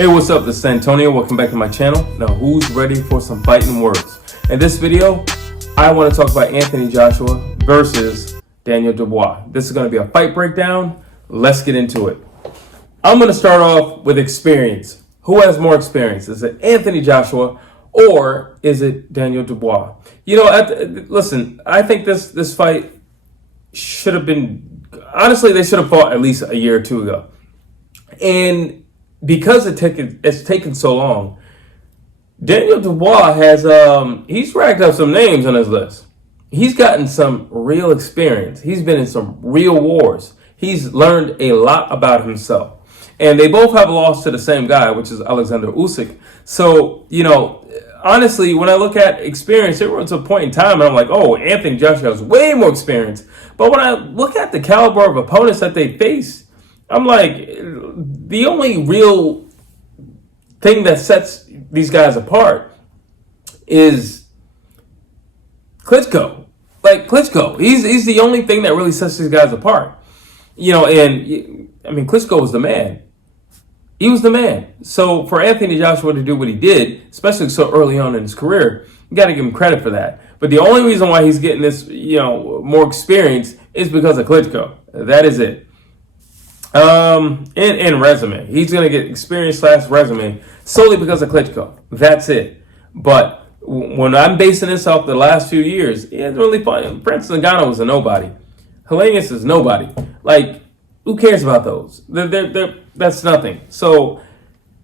Hey, what's up? This is Antonio. Welcome back to my channel. Now, who's ready for some fighting words? In this video, I want to talk about Anthony Joshua versus Daniel Dubois. This is going to be a fight breakdown. Let's get into it. I'm going to start off with experience. Who has more experience? Is it Anthony Joshua or is it Daniel Dubois? You know, listen, I think this fight should have been, honestly, they should have fought at least a year or two ago. And because it's taken so long, Daniel Dubois has he's racked up some names on his list. He's gotten some real experience. He's been in some real wars. He's learned a lot about himself. And they both have lost to the same guy, which is Alexander Usyk. So, you know, honestly, when I look at experience, there was a point in time and I'm like, oh, Anthony Joshua has way more experience. But when I look at the caliber of opponents that they face, I'm like, the only real thing that sets these guys apart is Klitschko. Like, Klitschko, he's the only thing that really sets these guys apart. You know, and I mean, Klitschko was the man. He was the man. So for Anthony Joshua to do what he did, especially so early on in his career, you got to give him credit for that. But the only reason why he's getting this, you know, more experience is because of Klitschko. That is it. And resume. He's going to get experience / resume solely because of Klitschko. That's it. But when I'm basing this off the last few years, it's really fun. Francis Ngannou was a nobody. Helenius is nobody. Like, who cares about those? That's nothing. So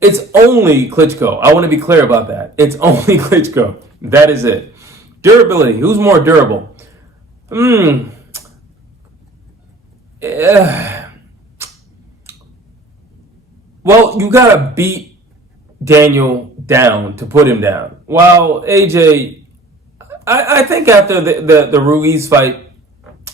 it's only Klitschko. I want to be clear about that. It's only Klitschko. That is it. Durability. Who's more durable? Well, you got to beat Daniel down to put him down. While AJ, I think after the Ruiz fight,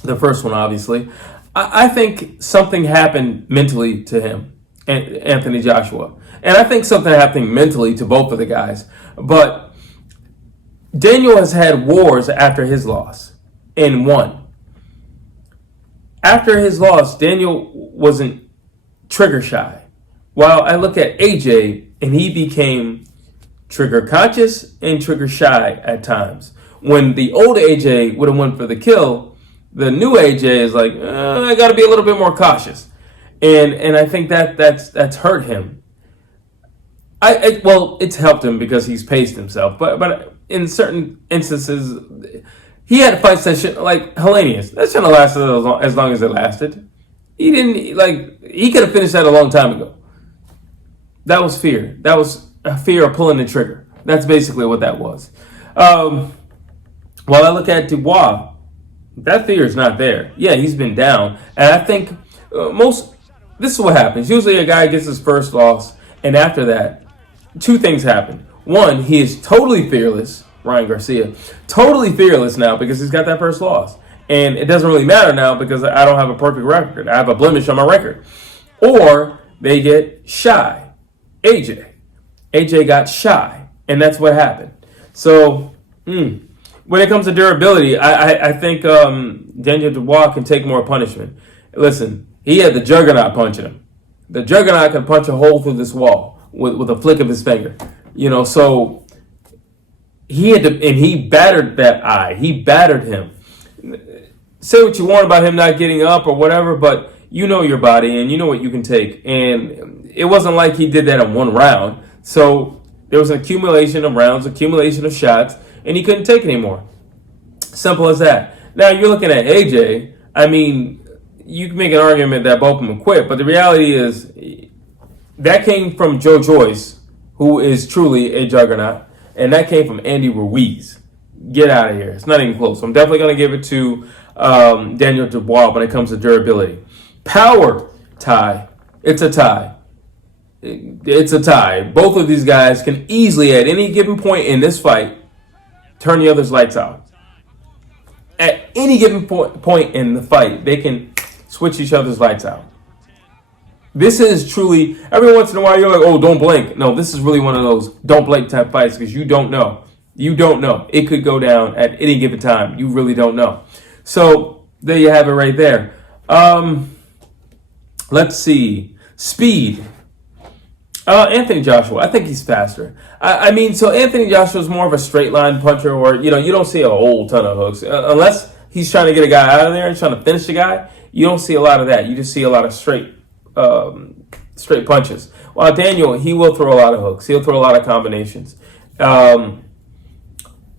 the first one, obviously, I think something happened mentally to him, Anthony Joshua. And I think something happened mentally to both of the guys. But Daniel has had wars after his loss and won. After his loss, Daniel wasn't trigger shy. While I look at AJ, and he became trigger conscious and trigger shy at times. When the old AJ would have went for the kill, the new AJ is like, I got to be a little bit more cautious, and I think that's hurt him. Well, it's helped him because he's paced himself, but in certain instances, he had fights that should, like Helenius, that shouldn't have lasted as long as it lasted. He could have finished that a long time ago. That was fear. That was a fear of pulling the trigger. That's basically what that was. While I look at Dubois, that fear is not there. Yeah, he's been down. And I think this is what happens. Usually a guy gets his first loss, and after that, two things happen. One, he is totally fearless, Ryan Garcia, totally fearless now because he's got that first loss. And it doesn't really matter now because I don't have a perfect record. I have a blemish on my record. Or they get shy. AJ got shy, and that's what happened. So, when it comes to durability, I think Daniel Dubois can take more punishment. Listen, he had the Juggernaut punching him. The Juggernaut can punch a hole through this wall with a flick of his finger. You know, so he had to, and he battered that eye. He battered him. Say what you want about him not getting up or whatever, but you know your body and you know what you can take. And it wasn't like he did that in one round. So there was an accumulation of rounds, accumulation of shots, and he couldn't take anymore. Simple as that. Now you're looking at AJ. I mean, you can make an argument that both of them quit, but the reality is that came from Joe Joyce, who is truly a juggernaut, and that came from Andy Ruiz. Get out of here. It's not even close. I'm definitely going to give it to Daniel Dubois when it comes to durability. Power tie. It's a tie. It's a tie. Both of these guys can easily, at any given point in this fight, turn the other's lights out. At any given point in the fight, they can switch each other's lights out. This is truly, every once in a while, you're like, oh, don't blink. No, this is really one of those don't blink type fights because you don't know. You don't know. It could go down at any given time. You really don't know. So there you have it right there. Let's see. Speed. Anthony Joshua, I think he's faster. I mean, so Anthony Joshua is more of a straight line puncher, or you don't see a whole ton of hooks unless he's trying to get a guy out of there and trying to finish the guy. You don't see a lot of that. You just see a lot of straight punches. While Daniel, he will throw a lot of hooks. He'll throw a lot of combinations.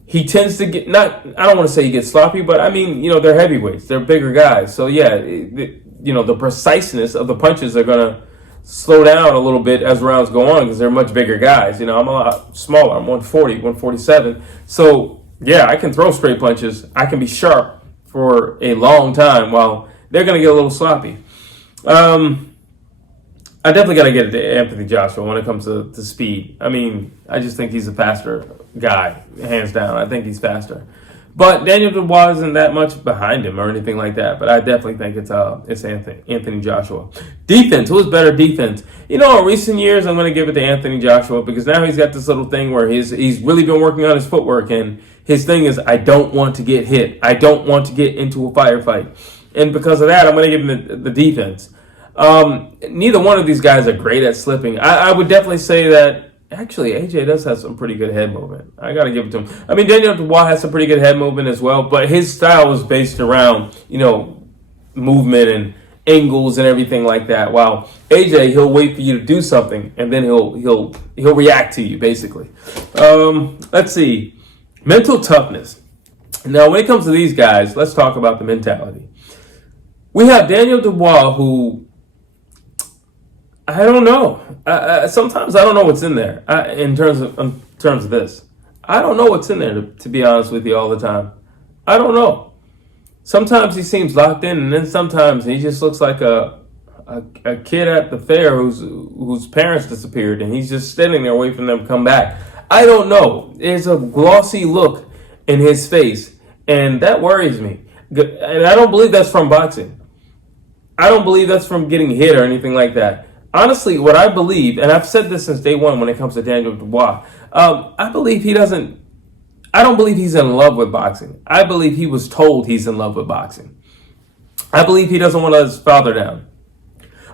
He tends to get not. I don't want to say he gets sloppy, but I mean, they're heavyweights. They're bigger guys. So yeah, the preciseness of the punches are gonna slow down a little bit as rounds go on because they're much bigger guys. I'm a lot smaller. I'm 140, 147. So, yeah, I can throw straight punches. I can be sharp for a long time while they're going to get a little sloppy. I definitely got to get it to Anthony Joshua when it comes to speed. I mean, I just think he's a faster guy, hands down. I think he's faster. But Daniel Dubois isn't that much behind him or anything like that. But I definitely think it's Anthony Joshua. Defense. Who is better defense? In recent years, I'm going to give it to Anthony Joshua because now he's got this little thing where he's really been working on his footwork. And his thing is, I don't want to get hit. I don't want to get into a firefight. And because of that, I'm going to give him the defense. Neither one of these guys are great at slipping. I would definitely say that. Actually, AJ does have some pretty good head movement. I got to give it to him. I mean, Daniel Dubois has some pretty good head movement as well, but his style was based around, movement and angles and everything like that. While AJ, he'll wait for you to do something and then he'll react to you, basically. Let's see. Mental toughness. Now, when it comes to these guys, let's talk about the mentality. We have Daniel Dubois, who I don't know. Sometimes I don't know what's in there in terms of this. I don't know what's in there, to be honest with you, all the time. I don't know. Sometimes he seems locked in, and then sometimes he just looks like a kid at the fair whose parents disappeared, and he's just standing there waiting for them to come back. I don't know. There's a glossy look in his face, and that worries me. And I don't believe that's from boxing. I don't believe that's from getting hit or anything like that. Honestly, what I believe, and I've said this since day one when it comes to Daniel Dubois, I don't believe he's in love with boxing. I believe he was told he's in love with boxing. I believe he doesn't want to let his father down.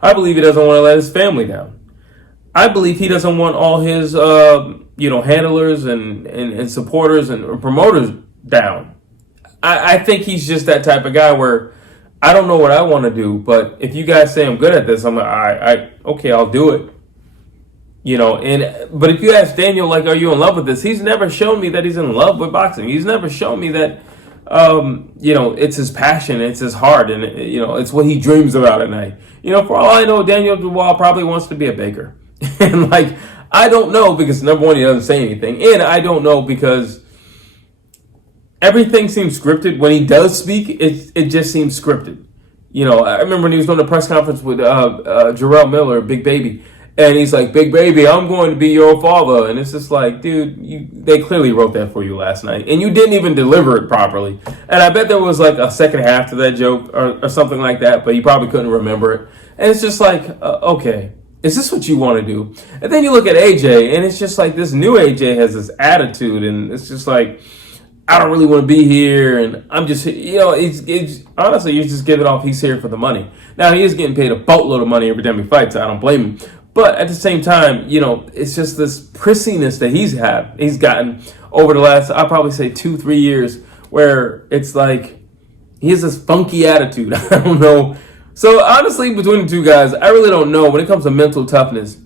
I believe he doesn't want to let his family down. I believe he doesn't want all his, handlers and supporters and promoters down. I think he's just that type of guy where I don't know what I want to do, but if you guys say I'm good at this, I'm like, okay, I'll do it. But if you ask Daniel, like, are you in love with this? He's never shown me that he's in love with boxing. He's never shown me that, it's his passion, it's his heart, and, it's what he dreams about at night. For all I know, Daniel Dubois probably wants to be a baker. And, I don't know because, number one, he doesn't say anything. And I don't know because everything seems scripted. When he does speak, it just seems scripted. I remember when he was doing a press conference with Jarrell Miller, Big Baby, and he's like, Big Baby, I'm going to be your father. And it's just like, dude, they clearly wrote that for you last night, and you didn't even deliver it properly. And I bet there was like a second half to that joke or something like that, but he probably couldn't remember it. And it's just like, okay, is this what you want to do? And then you look at AJ, and it's just like this new AJ has this attitude, and it's just like, I don't really want to be here, and I'm just, it's honestly, you're just giving off he's here for the money. Now, he is getting paid a boatload of money every time he fights, so I don't blame him. But at the same time, it's just this prissiness that he's gotten over the last, I'll probably say 2-3 years, where it's like, he has this funky attitude. I don't know. So honestly, between the two guys, I really don't know. When it comes to mental toughness,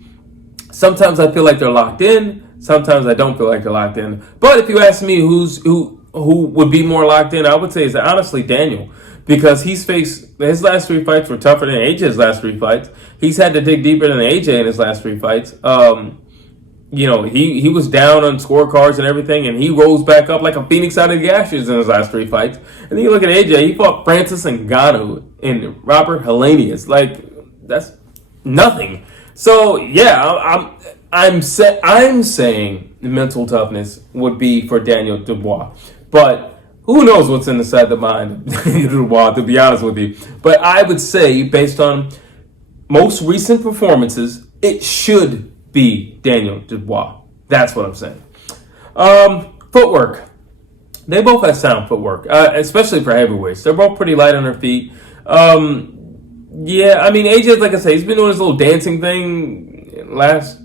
sometimes I feel like they're locked in. Sometimes I don't feel like they're locked in. But if you ask me who would be more locked in, I would say it's honestly Daniel. Because he's faced, his last 3 fights were tougher than AJ's last 3 fights. He's had to dig deeper than AJ in his last 3 fights. He was down on scorecards and everything, and he rose back up like a phoenix out of the ashes in his last 3 fights. And then you look at AJ, he fought Francis Ngannou and Robert Helenius. Like, that's nothing. So, yeah, I'm saying mental toughness would be for Daniel Dubois. But who knows what's inside the mind of Daniel Dubois, to be honest with you. But I would say, based on most recent performances, it should be Daniel Dubois. That's what I'm saying. Footwork. They both have sound footwork, especially for heavyweights. They're both pretty light on their feet. Yeah, I mean, AJ, like I say, he's been doing his little dancing thing last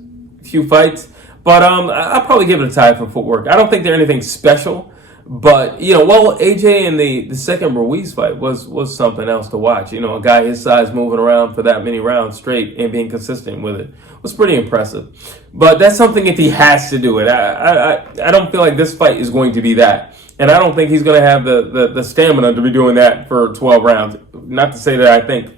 few fights. But I'll probably give it a tie for Footwork. I don't think they're anything special. But, AJ in the second Ruiz fight was something else to watch. A guy his size moving around for that many rounds straight and being consistent with it was pretty impressive. But that's something if he has to do it. I don't feel like this fight is going to be that. And I don't think he's going to have the stamina to be doing that for 12 rounds. Not to say that I think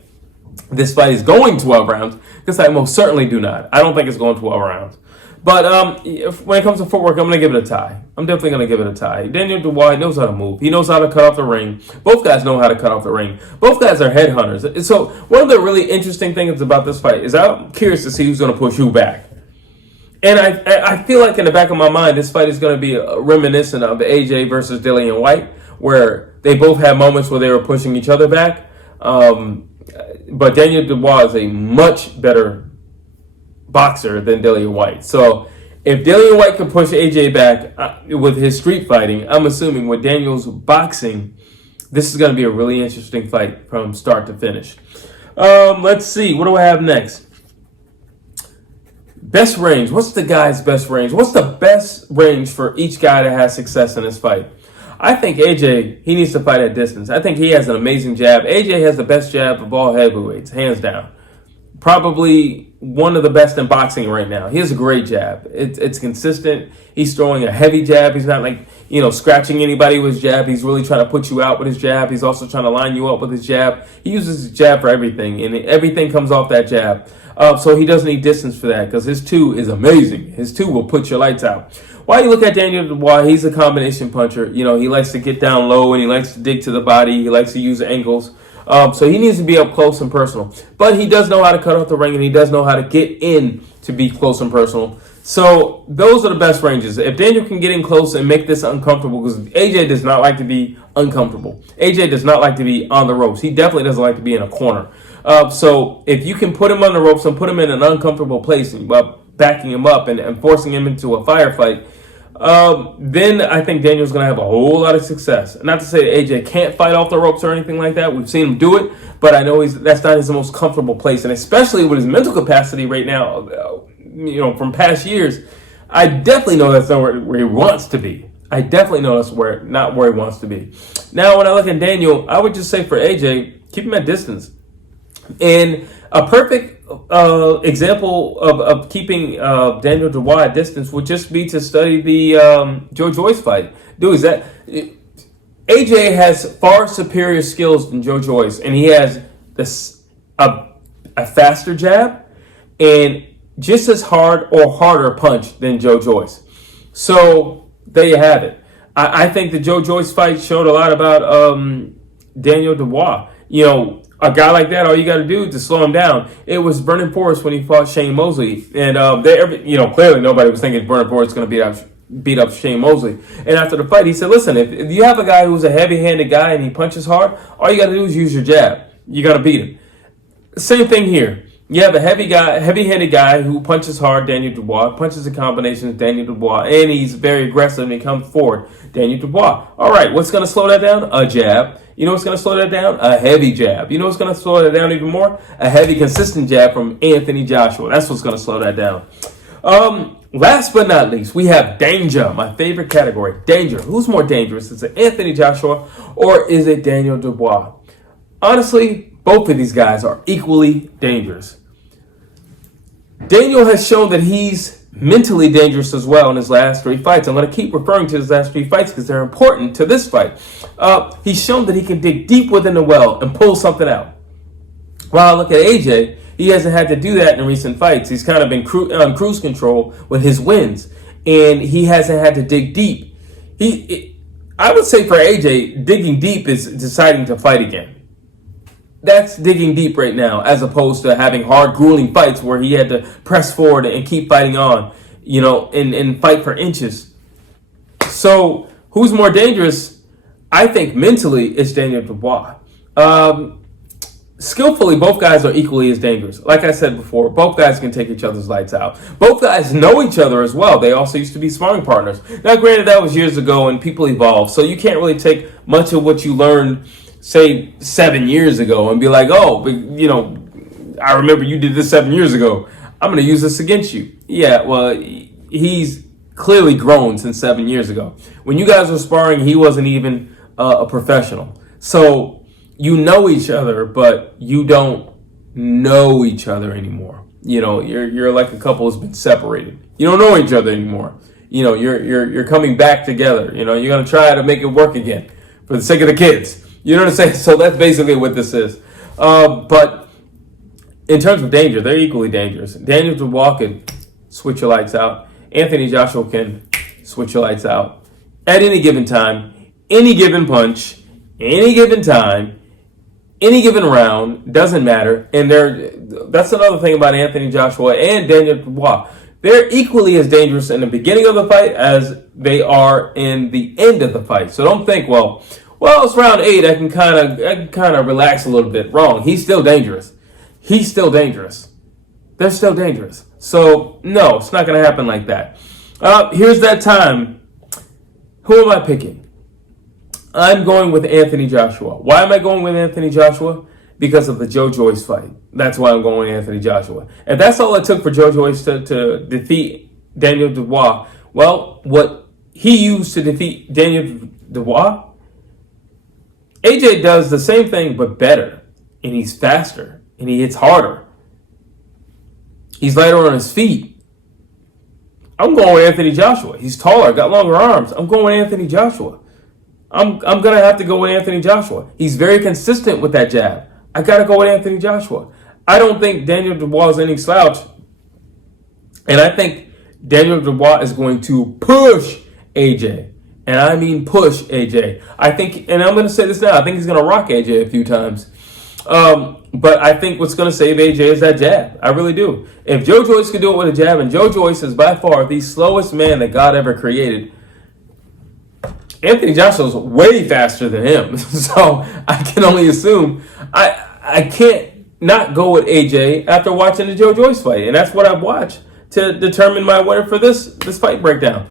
this fight is going 12 rounds, because I most certainly do not. I don't think it's going 12 rounds. But when it comes to Footwork, I'm going to give it a tie. I'm definitely going to give it a tie. Daniel Dubois knows how to move. He knows how to cut off the ring. Both guys know how to cut off the ring. Both guys are headhunters. So one of the really interesting things about this fight is I'm curious to see who's going to push who back. And I feel like in the back of my mind, this fight is going to be reminiscent of AJ versus Dillian White, where they both had moments where they were pushing each other back. But Daniel Dubois is a much better boxer than Dillian White. So if Dillian White can push AJ back with his street fighting, I'm assuming with Daniel's boxing, this is going to be a really interesting fight from start to finish. Let's see. What do I have next? Best range. What's the guy's best range? What's the best range for each guy to have success in this fight? I think AJ, he needs to fight at distance. I think he has an amazing jab. AJ has the best jab of all heavyweights, hands down. Probably one of the best in boxing right now. He has a great jab. It's consistent. He's throwing a heavy jab. He's not scratching anybody with his jab. He's really trying to put you out with his jab. He's also trying to line you up with his jab. He uses his jab for everything, and everything comes off that jab. So he doesn't need distance for that, because his two is amazing. His two will put your lights out. While you look at Daniel Dubois, he's a combination puncher. He likes to get down low, and he likes to dig to the body. He likes to use angles. So he needs to be up close and personal. But he does know how to cut off the ring, and he does know how to get in to be close and personal. So those are the best ranges. If Daniel can get in close and make this uncomfortable, because AJ does not like to be uncomfortable. AJ does not like to be on the ropes. He definitely doesn't like to be in a corner. So if you can put him on the ropes and put him in an uncomfortable place, and backing him up and forcing him into a firefight, then I think Daniel's going to have a whole lot of success. Not to say that AJ can't fight off the ropes or anything like that. We've seen him do it, but I know that's not his most comfortable place. And especially with his mental capacity right now, from past years, I definitely know that's not where he wants to be. I definitely know that's not where he wants to be. Now, when I look at Daniel, I would just say for AJ, keep him at distance. And a perfect example of keeping Daniel Dubois at distance would just be to study the Joe Joyce fight. AJ has far superior skills than Joe Joyce, and he has a faster jab and just as hard or harder punch than Joe Joyce. So there you have it. I think the Joe Joyce fight showed a lot about Daniel Dubois. A guy like that, all you got to do to slow him down. It was Vernon Forrest when he fought Shane Mosley, and clearly nobody was thinking Vernon Forrest was going to beat up Shane Mosley. And after the fight, he said, "Listen, if you have a guy who's a heavy-handed guy and he punches hard, all you got to do is use your jab. You got to beat him." Same thing here. You have a heavy-handed guy who punches hard, Daniel Dubois, punches a combination of Daniel Dubois, and he's very aggressive and he comes forward, Daniel Dubois. All right, what's going to slow that down? A jab. You know what's going to slow that down? A heavy jab. You know what's going to slow that down even more? A heavy, consistent jab from Anthony Joshua. That's what's going to slow that down. Last but not least, we have danger, my favorite category. Danger. Who's more dangerous? Is it Anthony Joshua or is it Daniel Dubois? Honestly, both of these guys are equally dangerous. Daniel has shown that he's mentally dangerous as well in his last three fights. I'm going to keep referring to his last three fights because they're important to this fight. He's shown that he can dig deep within the well and pull something out. While I look at AJ, he hasn't had to do that in recent fights. He's kind of been on cruise control with his wins, and he hasn't had to dig deep. I would say for AJ, digging deep is deciding to fight again. That's digging deep right now, as opposed to having hard, grueling fights where he had to press forward and keep fighting on, and fight for inches. So, who's more dangerous? I think mentally it's Daniel Dubois. Skillfully, both guys are equally as dangerous. Like I said before, both guys can take each other's lights out. Both guys know each other as well. They also used to be sparring partners. Now, granted, that was years ago and people evolve, so you can't really take much of what you learned, say, 7 years ago and be like, oh, but, I remember you did this 7 years ago. I'm going to use this against you. Yeah, well, he's clearly grown since 7 years ago. When you guys were sparring, he wasn't even a professional. So you know each other, but you don't know each other anymore. You know, you're like a couple who's been separated. You don't know each other anymore. You know, you're coming back together. You know, you're going to try to make it work again for the sake of the kids. You know what I'm saying? So that's basically what this is. But in terms of danger, they're equally dangerous. Daniel Dubois can switch your lights out. Anthony Joshua can switch your lights out at any given time, any given punch, any given time, any given round. Doesn't matter. And that's another thing about Anthony Joshua and Daniel Dubois. They're equally as dangerous in the beginning of the fight as they are in the end of the fight. So don't think, well, it's round 8. I can kind of relax a little bit. Wrong. He's still dangerous. He's still dangerous. They're still dangerous. So no, it's not going to happen like that. Here's that time. Who am I picking? I'm going with Anthony Joshua. Why am I going with Anthony Joshua? Because of the Joe Joyce fight. That's why I'm going with Anthony Joshua. If that's all it took for Joe Joyce to defeat Daniel Dubois, well, what he used to defeat Daniel Dubois, AJ does the same thing but better. And he's faster. And he hits harder. He's lighter on his feet. I'm going with Anthony Joshua. He's taller, got longer arms. I'm going with Anthony Joshua. I'm going to have to go with Anthony Joshua. He's very consistent with that jab. I got to go with Anthony Joshua. I don't think Daniel Dubois is any slouch. And I think Daniel Dubois is going to push AJ. And I mean push AJ. I think, and I'm going to say this now, I think he's going to rock AJ a few times. But I think what's going to save AJ is that jab. I really do. If Joe Joyce could do it with a jab, and Joe Joyce is by far the slowest man that God ever created, Anthony Joshua is way faster than him. So I can only assume I can't not go with AJ after watching the Joe Joyce fight. And that's what I've watched to determine my winner for this fight breakdown.